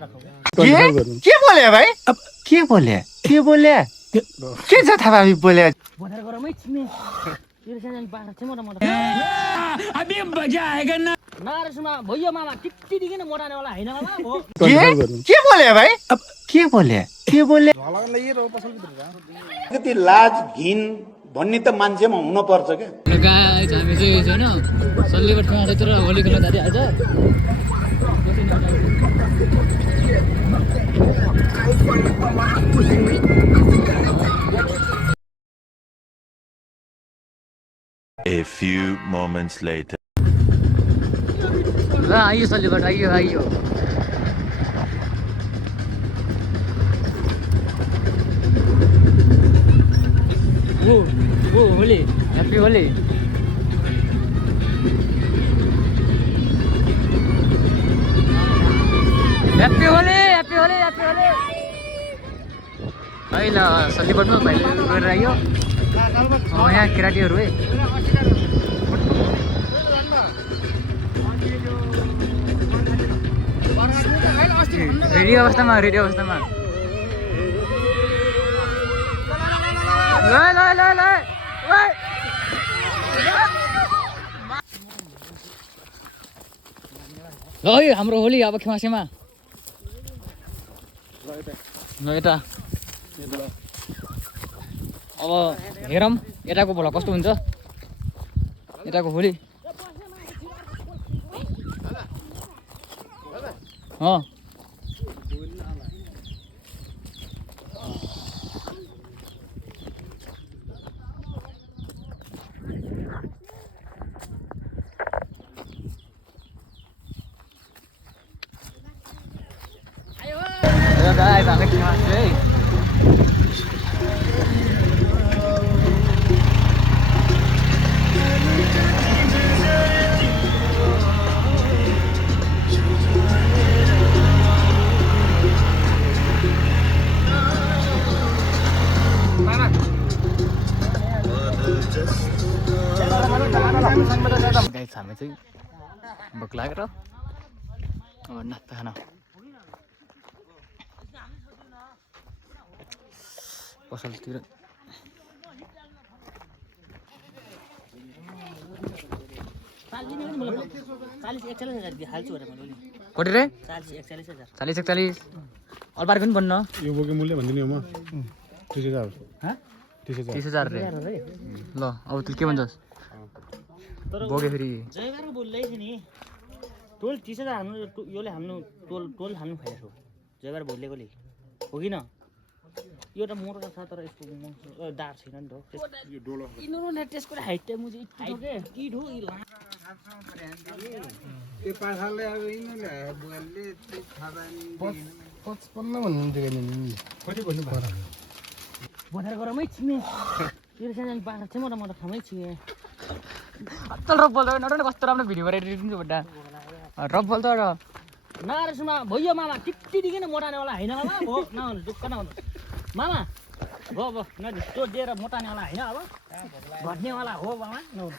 के बोले भाइ के बोले के छ थाहा भाइ बोले अभी मजा आएगा ना नारसमा भैया मामा टिकटिकिन मोटाने वाला हैन मामा के बोले भाइ के बोले त्यति लाज घिन भन्ने त मान्छेमा हुन पर्छ के गाइस हामी चाहिँ हैन सल्लीगढमा आउँछ तर होली खेल्न जाँदै आज A few moments later. आइयो सल्लीगढ आइयो वो होली हैप्पी होली अहिले सल्लीगढमा भाइले गरेर आइयो यहाँ केटाटीहरू है रेडी अवस्थामा ल है हाम्रो होली अब खेमासेमा यता अब हेरौँ यताको भोला कस्तो हुन्छ यताको होली guys, हामी खेमासे है गाइस हामी चाहिँ भोक लागेर नास्ता खाना पसलतिर कति रे 40-41 अलबार पनि बन्न यो बोके मूल्य भन्दिनु म 30000 30,000 रे ल अब तँ के भन्छस् बोके फेरि जयगारको बोल्दै थियो नि टोल 30,000 हान्नु योले हान्नु टोल हान्नु फाइदा छ जयगार बोलेकोले हो किन यो त मोटर छ तर यसको डार छैन नि त यो डोलो इनरो नेट त्यसको हाइट चाहिँ मुझे की ठो त्यो पाखाले अब इनले बुवाले त्यो खादा नि 55 भन्नुहुन्थ्यो नि कति भन्नु पर्यो बजार गरमै छिमे तेरो सानो बाख्रा चाहिँ मोटा खामै छिमे अत्तल रब बोल्दै नडने कस्तो राम्रो भिडियो गरेर दिन्छु बड्डा रब बोल्दै र नारसमा भैया मामा टिकटिकिन मोटाने वाला हैन मामा भो नहुनु दुःख नहुनु मामा भो न त्यो दिएर मोटाने वाला हैन अब घट्ने वाला हो मामा नहुनु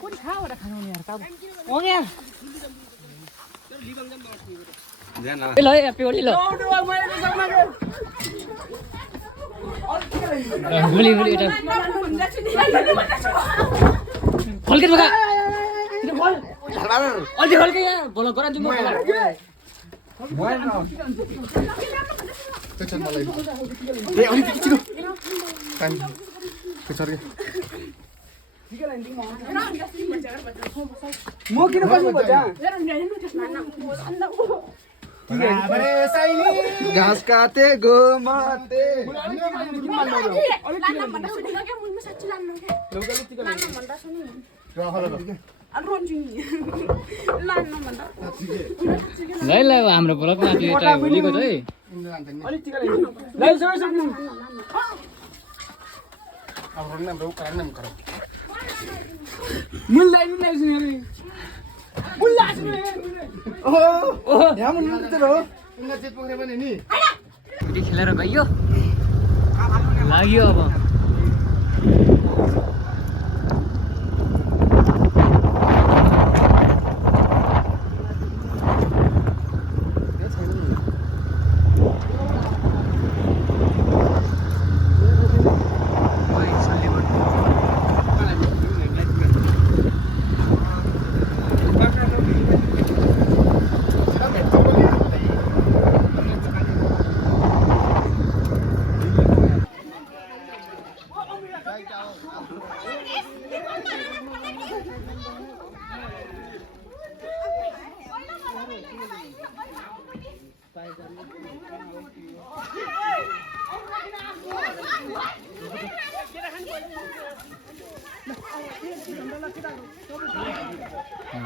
कोही खाबाट खानु नि यार काबु ओगे ल हैप्पी होली ल होली एटा खोलके बगा अलि खोलके यहाँ बोल गरान्छु म म किन बस्नु पर्छ घाँस काटे गोमाते ल हाम्रो ब्लगमा त्यो एउटा होलीको चाहिँ खेलेर गयो लाग्यो अब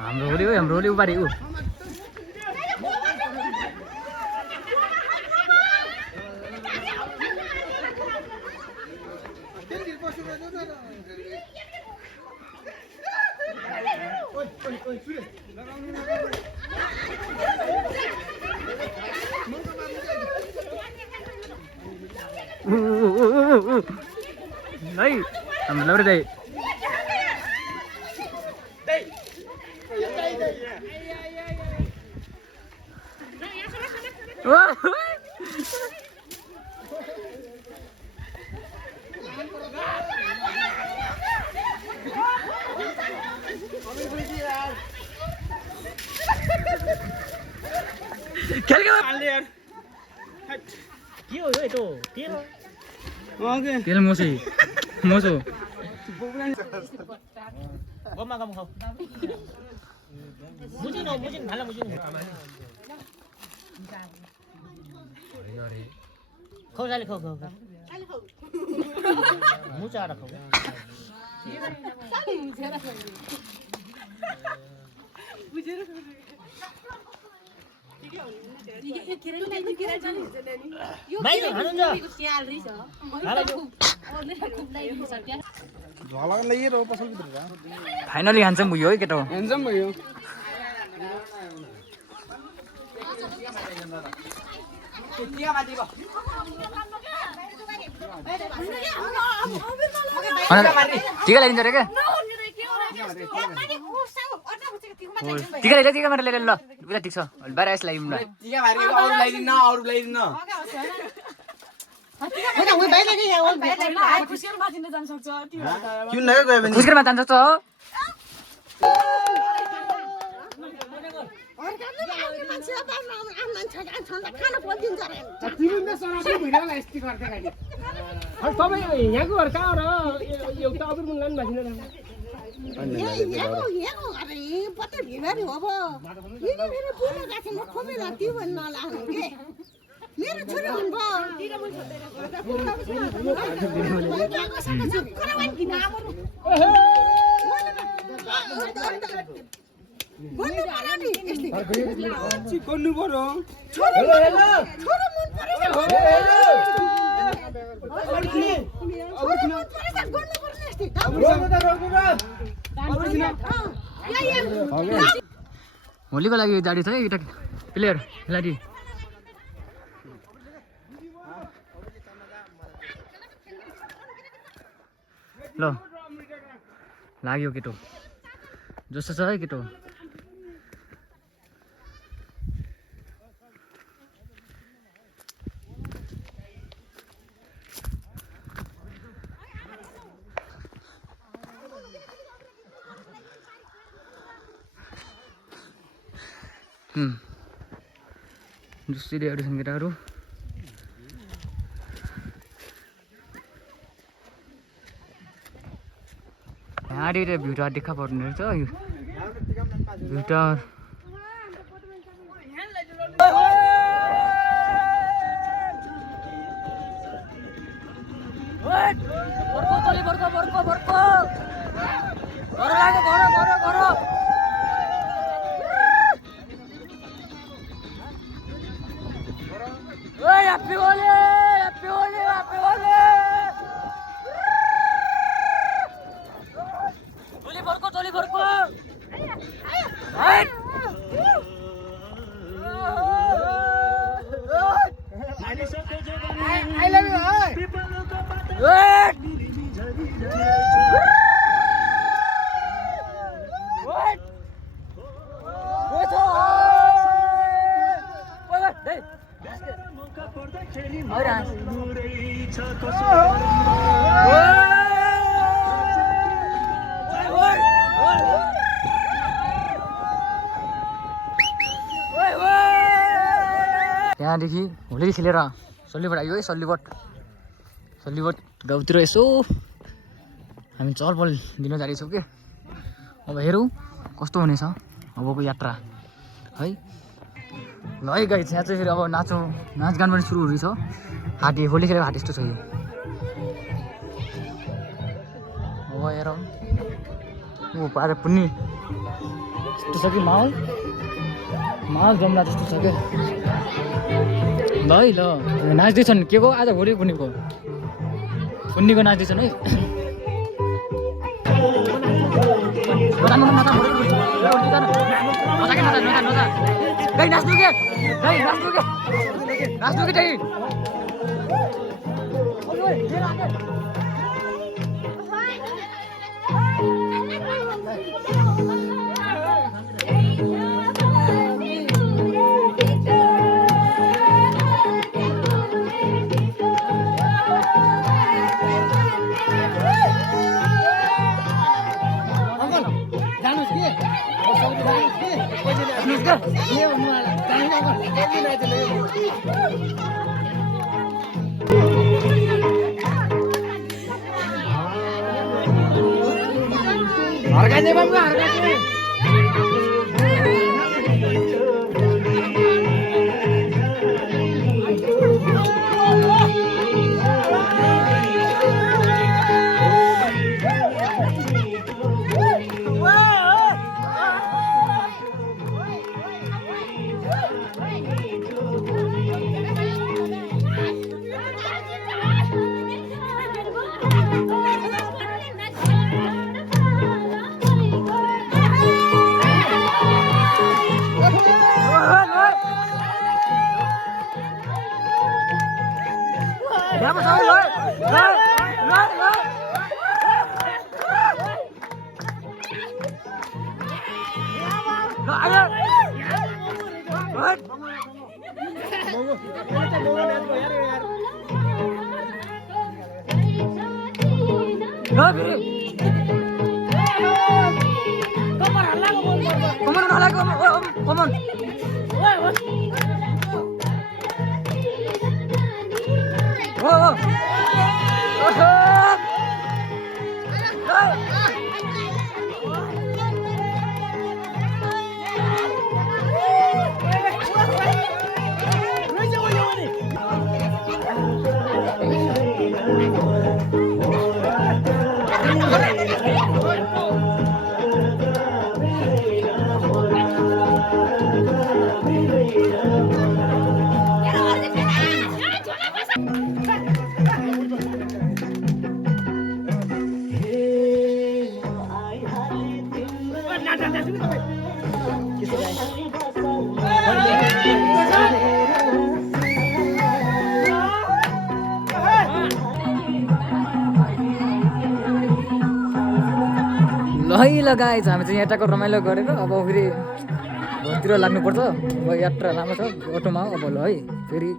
हाम्रो होली हो हाम्रो होली उबारी उ नहीं हम लड़ गए खेल के के हो यो तो तेल ओके तेल मोसो मोसो गम्मा गम खाऊ मुजिन भाला मुजिन खाऊ जाले खाऊ खाऊ मुचा आडा खाऊ फाइनली ह्यान्डसम भयो है केटा ह्यान्डसम भयो टिका लगाइदिन्छ रे क्या टिका लगाइदिन्छ टिका मात्र लगाइदिनु ल बुझा ठिक छ बाहिर आइस लगाइदिनु ल टिका भारी अरु ल्याइदिन्न अरु ल्याइदिन्न खुसकेरमा जान्छ त मेरो छोरी हुनुभयो गर्नु पर्यो होलीको लागि जाडी छ है एउटा प्लेयर खेलाडी ल लाग्यो केटो जस्तो छ है केटो जसरी एडिसन केटाहरू यहाँनिर भ्यूटा देखा पर्ने रहेछ यो भ्यूटा त्यहाँदेखि होली खेलेर सल्लीबाट आयो है सल्लीबाट गाउँतिर यसो हामी चलपल दिन जाँदैछौँ के अब हेरौँ कस्तो हुनेछ अबको यात्रा है ल है गाइस यहाँ चाहिँ फेरि अब नाचगान पनि सुरु हुँदैछ हाटी होली खेलेको हाट यस्तो छ यो अब हेरौँ ऊ पारे पुन्नी यस्तो छ कि माहौल जम्ला जस्तो छ क्या ल है ल नाच्दैछन् के को आज होली पुन्नीको नाच्दैछन् है नाच्नु के harganya bang harganya है लगाएछ हामी चाहिँ यताको रमाइलो गरेर अब फेरि घरतिर लाग्नुपर्छ अब यात्रा लामो छ अटोमा अब ल है फेरि